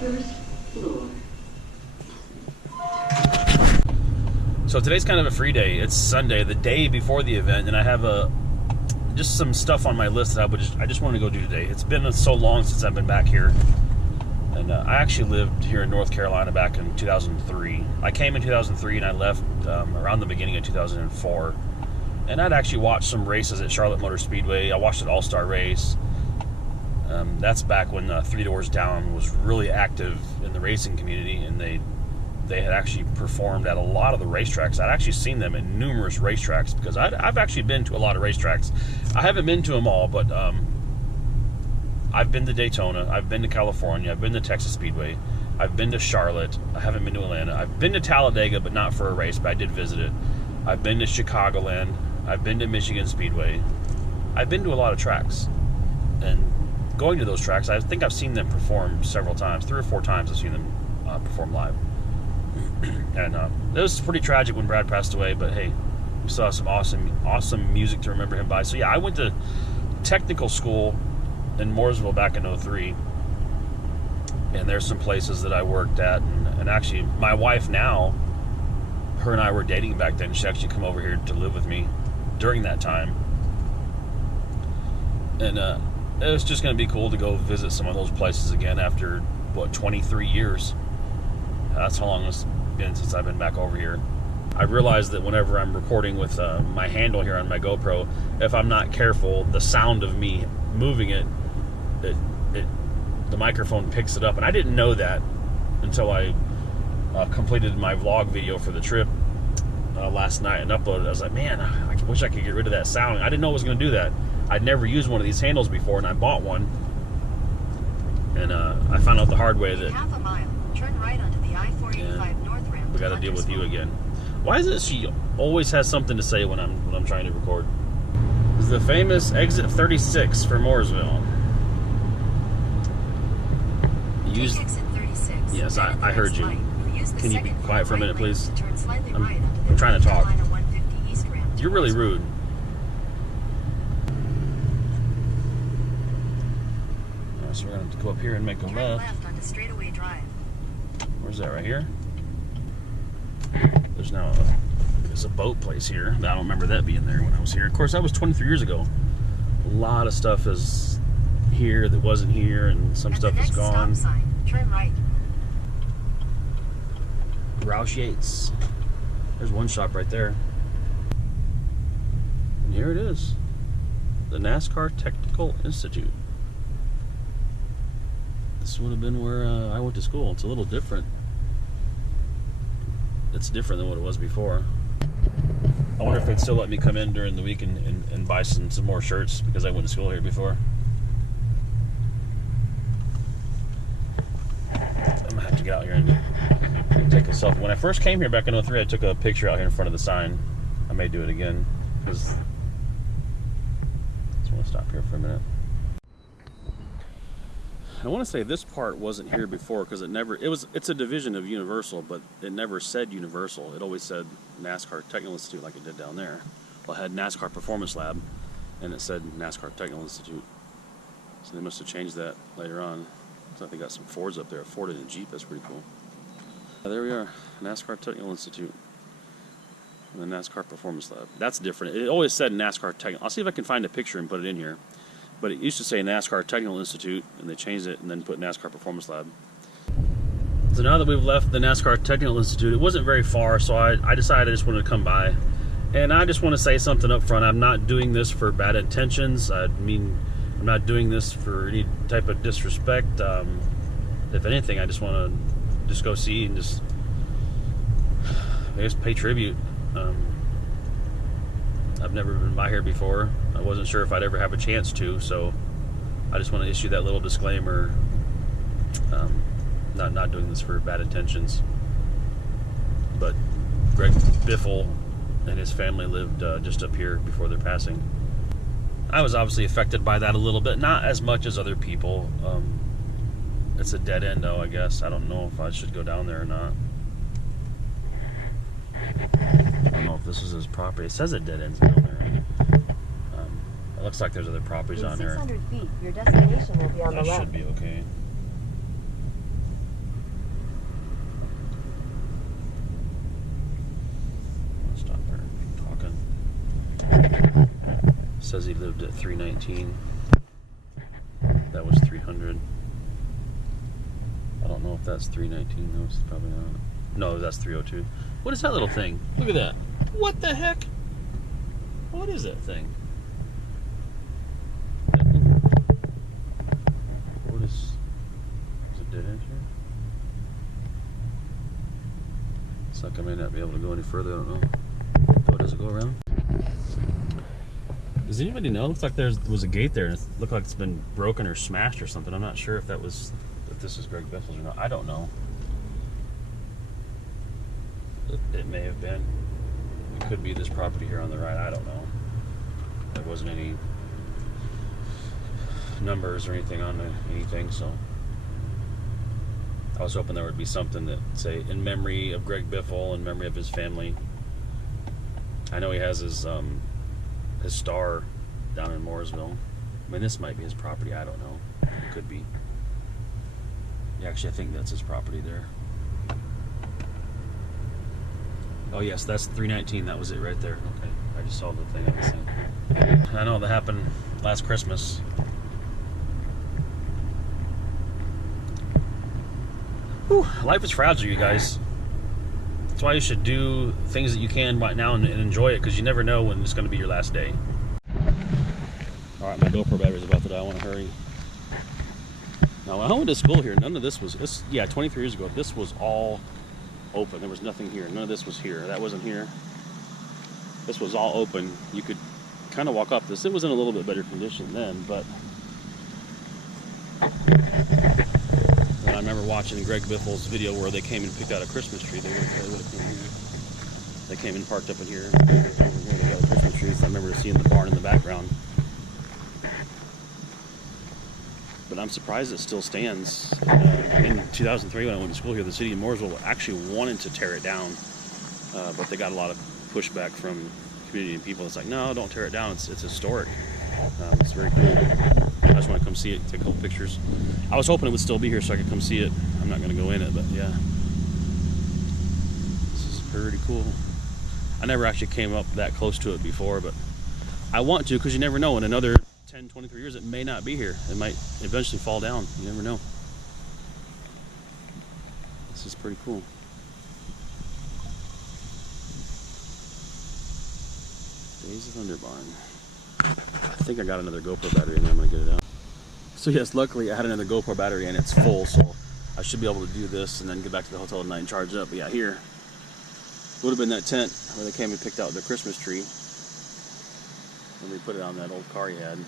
First floor. So today's kind of a free day. It's Sunday, the day before the event, and I have just some stuff on my list that I just want to go do today. It's been so long since I've been back here, and I actually lived here in North Carolina back in 2003. I came in 2003 and I left around the beginning of 2004. And I'd actually watched some races at Charlotte Motor Speedway. I watched an all-star race. That's back when Three Doors Down was really active in the racing community, and they had actually performed at a lot of the racetracks. I'd actually seen them at numerous racetracks because I've actually been to a lot of racetracks. I haven't been to them all, but I've been to Daytona, I've been to California, I've been to Texas Speedway, I've been to Charlotte, I haven't been to Atlanta, I've been to Talladega, but not for a race, but I did visit it. I've been to Chicagoland, I've been to Michigan Speedway. I've been to a lot of tracks, and going to those tracks, I think I've seen them perform several times. 3 or 4 times I've seen them perform live. And it was pretty tragic when Brad passed away, but hey, we saw some awesome music to remember him by. So yeah, I went to technical school in Mooresville back in 03, and there's some places that I worked at, and actually my wife now, her and I were dating back then. She actually come over here to live with me during that time, and it was just going to be cool to go visit some of those places again after 23 years. That's how long it's been since I've been back over here. I realized that whenever I'm recording with my handle here on my GoPro, if I'm not careful, the sound of me moving it, the microphone picks it up, and I didn't know that until I completed my vlog video for the trip last night and uploaded it. I was like, man, I wish I could get rid of that sound. I didn't know it was going to do that. I'd never used one of these handles before, and I bought one, and I found out the hard way that half a mile, turn right onto the I-485 north ramp. We got to deal with you again. Why is it she always has something to say when I'm trying to record? This is the famous exit 36 for Mooresville. Take exit 36. Yes, I heard you. Can you be quiet for a minute, please? I'm trying to talk. You're really rude. So we're going to go up here and make a left. On the straightaway drive. Where's that? Right here? There's a boat place here. I don't remember that being there when I was here. Of course, that was 23 years ago. A lot of stuff is here that wasn't here, and some stuff is gone. Stop sign. Turn right. Roush Yates. There's one shop right there. And here it is. The NASCAR Technical Institute. This would have been where I went to school. It's a little different. It's different than what it was before. I wonder if they'd still let me come in during the week and buy some more shirts because I went to school here before. I'm gonna have to get out here and take a selfie. When I first came here back in 03, I took a picture out here in front of the sign. I may do it again because I just want to stop here for a minute. I want to say this part wasn't here before because it's a division of Universal, but it never said Universal. It always said NASCAR Technical Institute like it did down there. Well, it had NASCAR Performance Lab, and it said NASCAR Technical Institute. So they must have changed that later on. So they got some Fords up there, a Ford and a Jeep. That's pretty cool. There we are, NASCAR Technical Institute, and the NASCAR Performance Lab. That's different. It always said NASCAR Technical. I'll see if I can find a picture and put it in here. But it used to say NASCAR Technical Institute, and they changed it and then put NASCAR Performance Lab. So now that we've left the NASCAR Technical Institute, it wasn't very far, so I decided I just wanted to come by. And I just want to say something up front. I'm not doing this for bad intentions. I mean, I'm not doing this for any type of disrespect. If anything, I just want to just go see and just, I guess, pay tribute. I've never been by here before. I wasn't sure if I'd ever have a chance to, so I just want to issue that little disclaimer. Not doing this for bad intentions. But Greg Biffle and his family lived just up here before their passing. I was obviously affected by that a little bit, not as much as other people. It's a dead end, though, I guess. I don't know if I should go down there or not. I don't know if this is his property. It says it dead ends down there. It looks like there's other properties on there. 600 feet, your destination will be on the left. That should be okay. says he lived at 319. That was 300. I don't know if that's 319. No, it's probably not. No, that's 302. What is that little thing? Look at that. What the heck? What is that thing? What is it dead end here? It's like I may not be able to go any further, I don't know. Oh, does it go around? Does anybody know? It looks like there was a gate there and it looked like it's been broken or smashed or something. I'm not sure if this is Greg Biffle's or not. I don't know. It may have been. It could be this property here on the right. I don't know. There wasn't any numbers or anything on anything, so I was hoping there would be something that say in memory of Greg Biffle, in memory of his family. I know he has his star down in Mooresville. I mean, this might be his property. I don't know. It could be. Yeah, actually, I think that's his property there. Oh yes, that's 319. That was it right there. Okay, I just saw the thing I was saying. I know that happened last Christmas. Whew, life is fragile, you guys. That's why you should do things that you can right now and enjoy it, because you never know when it's going to be your last day. All right, my GoPro battery's about to die. I want to hurry. Now, when I went to school here, none of this was. 23 years ago, this was all open. There was nothing here. None of this was here. That wasn't here. This was all open. You could kind of walk up this. It was in a little bit better condition then, but I remember watching Greg Biffle's video where they came and picked out a Christmas tree. They came and parked up in here. They got a Christmas tree. So I remember seeing the barn in the background. But I'm surprised it still stands. In 2003, when I went to school here, the city of Mooresville actually wanted to tear it down, but they got a lot of pushback from community and people. It's like, no, don't tear it down. It's historic. It's very cool. I just want to come see it, take a couple pictures. I was hoping it would still be here so I could come see it. I'm not going to go in it, but yeah. This is pretty cool. I never actually came up that close to it before, but I want to, because you never know. In another 10, 23 years, it may not be here. It might eventually fall down. You never know. This is pretty cool. Days of Underbarn. I think I got another GoPro battery in there. I'm going to get it out. So yes, luckily I had another GoPro battery and it's full, so I should be able to do this and then get back to the hotel tonight and charge it up. But yeah, here would have been that tent where they came and picked out the Christmas tree. And they put it on that old car he had.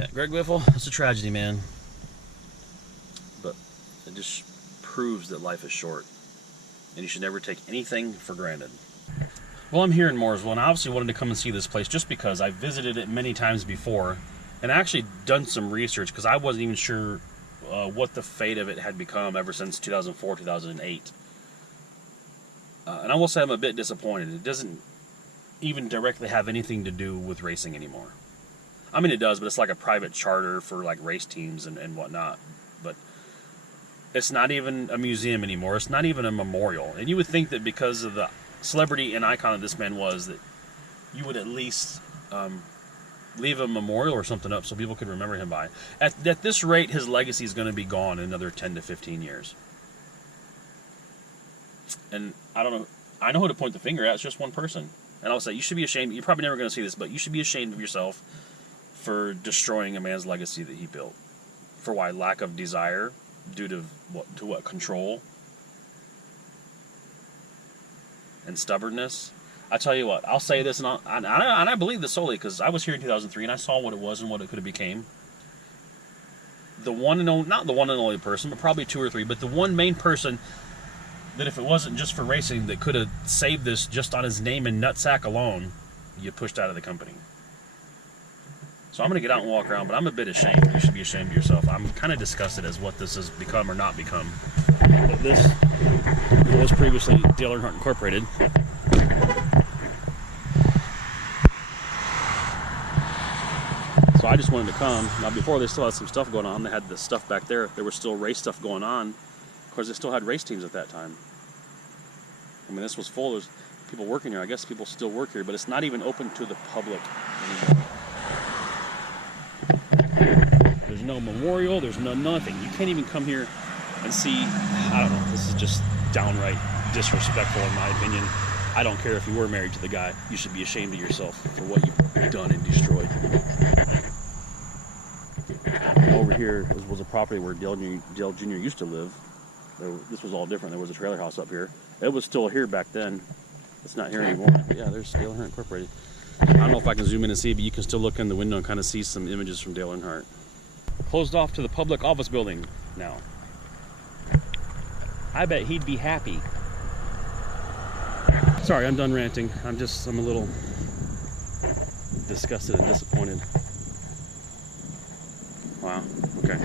Yeah, Greg Biffle, it's a tragedy, man. But it just proves that life is short. And you should never take anything for granted. Well, I'm here in Mooresville, and I obviously wanted to come and see this place just because I visited it many times before. And I actually done some research because I wasn't even sure what the fate of it had become ever since 2004, 2008. And I will say I'm a bit disappointed. It doesn't even directly have anything to do with racing anymore. I mean, it does, but it's like a private charter for like race teams and whatnot. But it's not even a museum anymore. It's not even a memorial. And you would think that because of the celebrity and icon that this man was, that you would at least leave a memorial or something up so people could remember him by. At this rate, his legacy is going to be gone in another 10 to 15 years. And I don't know. I know who to point the finger at. It's just one person. And I'll say, you should be ashamed. You're probably never going to see this, but you should be ashamed of yourself for destroying a man's legacy that he built. For why? Lack of desire, due to what? Control and stubbornness. I tell you what, I'll say this, and I believe this solely because I was here in 2003 and I saw what it was and what it could have became. The one and only, not the one and only person, but probably two or three, but the one main person that if it wasn't just for racing that could have saved this just on his name and nutsack alone, you pushed out of the company. So I'm going to get out and walk around, but I'm a bit ashamed. You should be ashamed of yourself. I'm kind of disgusted as what this has become or not become. But this was previously Dale Earnhardt Incorporated. So I just wanted to come. Now before they still had some stuff going on. They had the stuff back there. There was still race stuff going on. Of course, they still had race teams at that time. I mean, this was full. There's people working here. I guess people still work here, but it's not even open to the public anymore. There's no memorial. There's no nothing. You can't even come here and see. I don't know. This is just downright disrespectful, in my opinion. I don't care if you were married to the guy. You should be ashamed of yourself for what you've done and destroyed. Over here was a property where Dale Jr. used to live. This was all different. There was a trailer house up here. It was still here back then. It's not here anymore. But yeah, there's Dale Earnhardt Incorporated. I don't know if I can zoom in and see, but you can still look in the window and kind of see some images from Dale Earnhardt. Closed off to the public office building now. I bet he'd be happy. Sorry, I'm done ranting. I'm a little disgusted and disappointed. Wow, okay.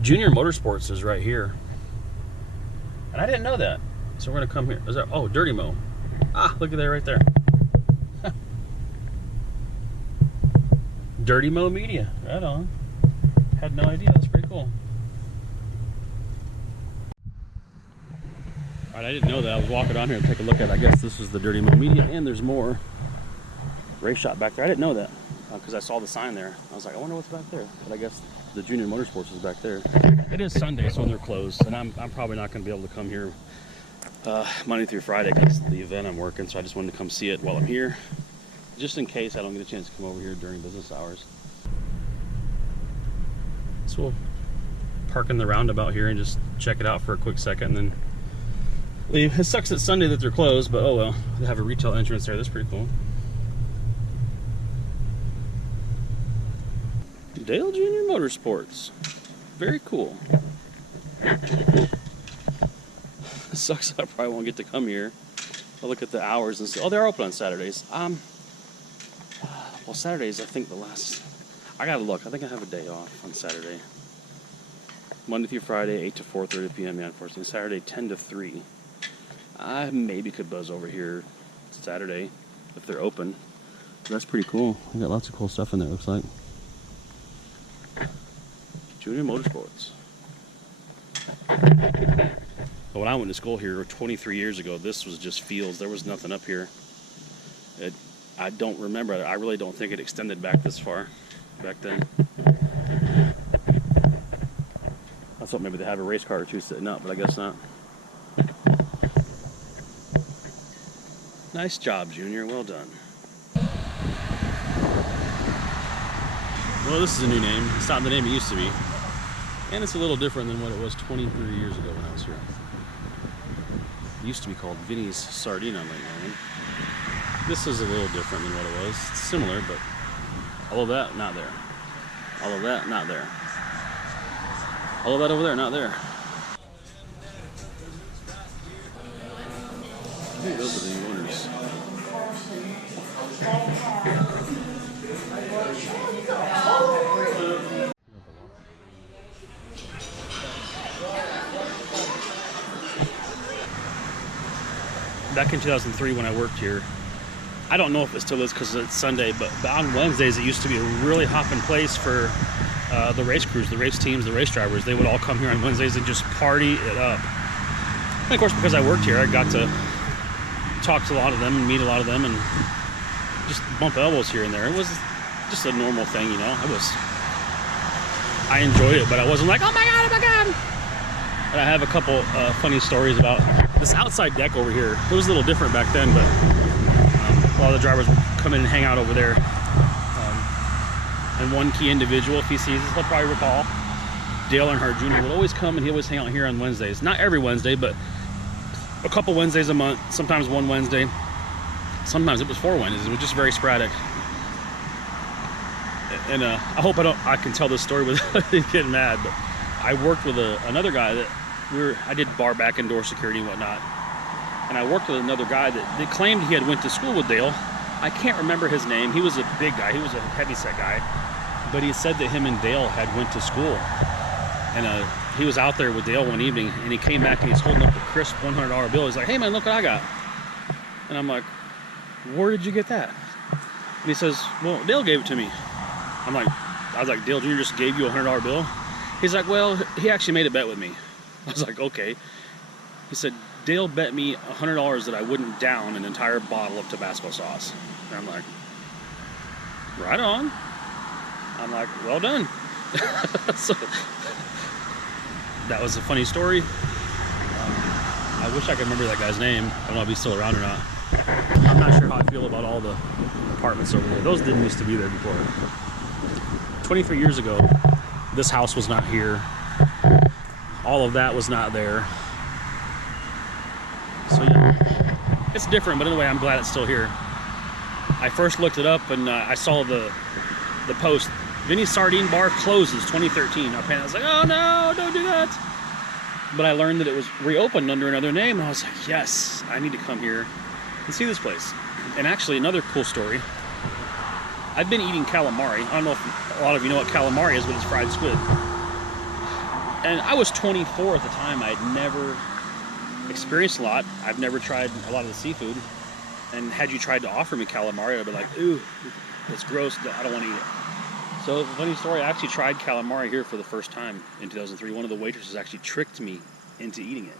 Junior Motorsports is right here. And I didn't know that. So we're gonna come here. Is that, oh, Dirty Mo. Ah, look at that right there. Dirty Mo Media, right on. Had no idea, that's pretty cool. Alright, I didn't know that. I was walking on here to take a look at it. I guess this is the Dirty Mo Media, and there's more race shop back there. I didn't know that because I saw the sign there. I was like, I wonder what's back there. But I guess the Junior Motorsports is back there. It is Sunday, so they're closed, and I'm probably not going to be able to come here Monday through Friday because of the event I'm working. So I just wanted to come see it while I'm here, just in case I don't get a chance to come over here during business hours. So we'll park in the roundabout here and just check it out for a quick second, and then leave. It sucks it's Sunday that they're closed, but oh well. They have a retail entrance there. That's pretty cool. Dale Jr. Motorsports. Very cool. It sucks I probably won't get to come here. I'll look at the hours and see. Oh, they're open on Saturdays. Well, Saturdays, I think I gotta look. I think I have a day off on Saturday. Monday through Friday, 8 to 4:30 p.m. Yeah, unfortunately. Saturday, 10 to 3. I maybe could buzz over here Saturday if they're open. That's pretty cool. We got lots of cool stuff in there, it looks like. Junior Motorsports. But when I went to school here 23 years ago, this was just fields. There was nothing up here. I don't remember. I really don't think it extended back this far back then. I thought maybe they have a race car or two sitting up, but I guess not. Nice job, Junior. Well done. Well, this is a new name. It's not the name it used to be. And it's a little different than what it was 23 years ago when I was here. It used to be called Vinny's Sardine on Lake Island. This is a little different than what it was. It's similar, but all of that, not there. All of that, not there. All of that over there, not there. I think those are the new owners. Back in 2003 when I worked here, I don't know if it still is because it's Sunday, but on Wednesdays it used to be a really hopping place for the race crews, the race teams, the race drivers. They would all come here on Wednesdays and just party it up. And of course, because I worked here, I got to talk to a lot of them and meet a lot of them and just bump elbows here and there. It was just a normal thing, you know. I enjoyed it, but I wasn't like, oh my god, oh my god. And I have a couple funny stories about this outside deck over here. It was a little different back then, but a lot of the drivers would come in and hang out over there. And one key individual, if he sees this, he'll probably recall, Dale Earnhardt Jr. would always come and he'd always hang out here on Wednesdays. Not every Wednesday, but a couple Wednesdays a month, sometimes one Wednesday. Sometimes it was 4 Wednesdays. It was just very sporadic. And I hope I can tell this story without getting mad, but I worked with another guy that I did bar back and door security and whatnot. And I worked with another guy that claimed he had went to school with Dale. I can't remember his name. He was a big guy. He was a heavyset guy. But he said that him and Dale had went to school. And he was out there with Dale one evening, and he came back and he's holding up a crisp $100 bill. He's like, hey man, look what I got. And I'm like, where did you get that? And he says, well, Dale gave it to me. I was like, Dale Jr. just gave you a $100 bill? He's like, well, he actually made a bet with me. I was like, okay. He said, Dale bet me $100 that I wouldn't down an entire bottle of Tabasco sauce. And I'm like, right on. I'm like, well done. So that was a funny story. I wish I could remember that guy's name. I don't know if he's still around or not. I'm not sure how I feel about all the apartments over there. Those didn't used to be there before. 23 years ago, this house was not here. All of that was not there. So yeah, it's different, but anyway, I'm glad it's still here. I first looked it up and I saw the post, Vinny's Sardine Bar closes 2013. I was like, oh no, don't do that. But I learned that it was reopened under another name, and I was like, yes, I need to come here and see this place. And actually, another cool story, I've been eating calamari. I don't know if a lot of you know what calamari is, but it's fried squid. And I was 24 at the time. I had never experienced a lot. I've never tried a lot of the seafood. And had you tried to offer me calamari, I'd be like, ooh, it's gross, I don't want to eat it. So, funny story, I actually tried calamari here for the first time in 2003. One of the waitresses actually tricked me into eating it.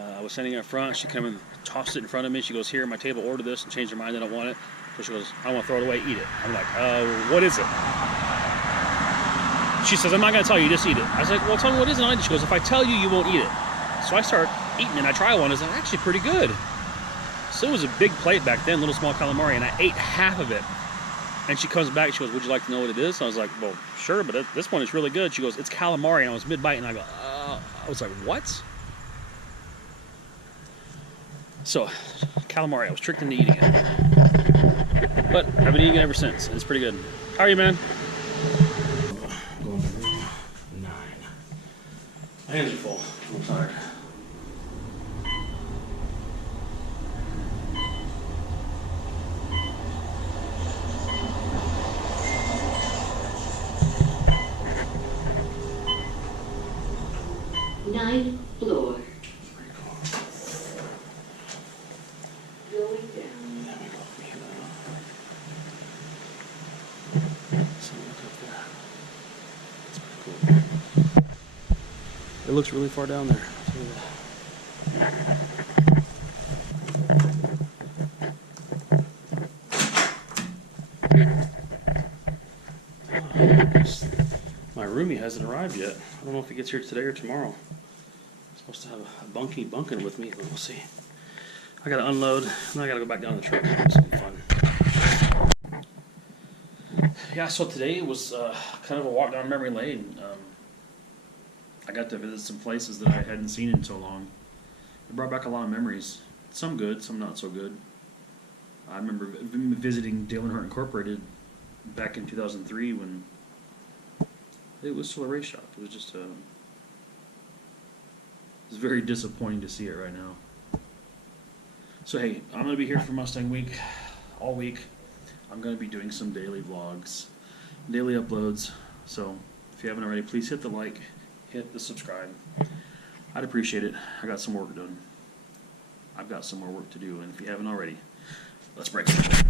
I was sitting up front, she came and tossed it in front of me. She goes, here, my table, order this, and changed her mind, I don't want it. So she goes, I want to throw it away, eat it. I'm like, what is it? She says, I'm not going to tell you, just eat it. I was like, well, tell me what is it. She goes, if I tell you, you won't eat it. So I start eating it, and I try one, it's actually pretty good. So it was a big plate back then, little small calamari, and I ate half of it. And she comes back, she goes, would you like to know what it is? And I was like, well, sure, but this one is really good. She goes, it's calamari. And I was mid-bite, and I go, I was like, what? So, calamari, I was tricked into eating it. But I've been eating it ever since, and it's pretty good. How are you, man? Going to room 9. My hands are full. I'm tired. Ninth floor. Going down. It looks really far down there. My roomie hasn't arrived yet. I don't know if he gets here today or tomorrow. I'm supposed to have a bunking with me, but we'll see. I gotta unload, and then I gotta go back down the truck and do something fun. Yeah, so today was kind of a walk down memory lane. I got to visit some places that I hadn't seen in so long. It brought back a lot of memories. Some good, some not so good. I remember visiting Earnhardt Incorporated back in 2003 when it was still a race shop. It was just it's very disappointing to see it right now. So hey, I'm going to be here for Mustang Week all week. I'm going to be doing some daily vlogs, daily uploads. So if you haven't already, please hit the like, hit the subscribe. I'd appreciate it. I got some work done. I've got some more work to do, and if you haven't already, let's break it.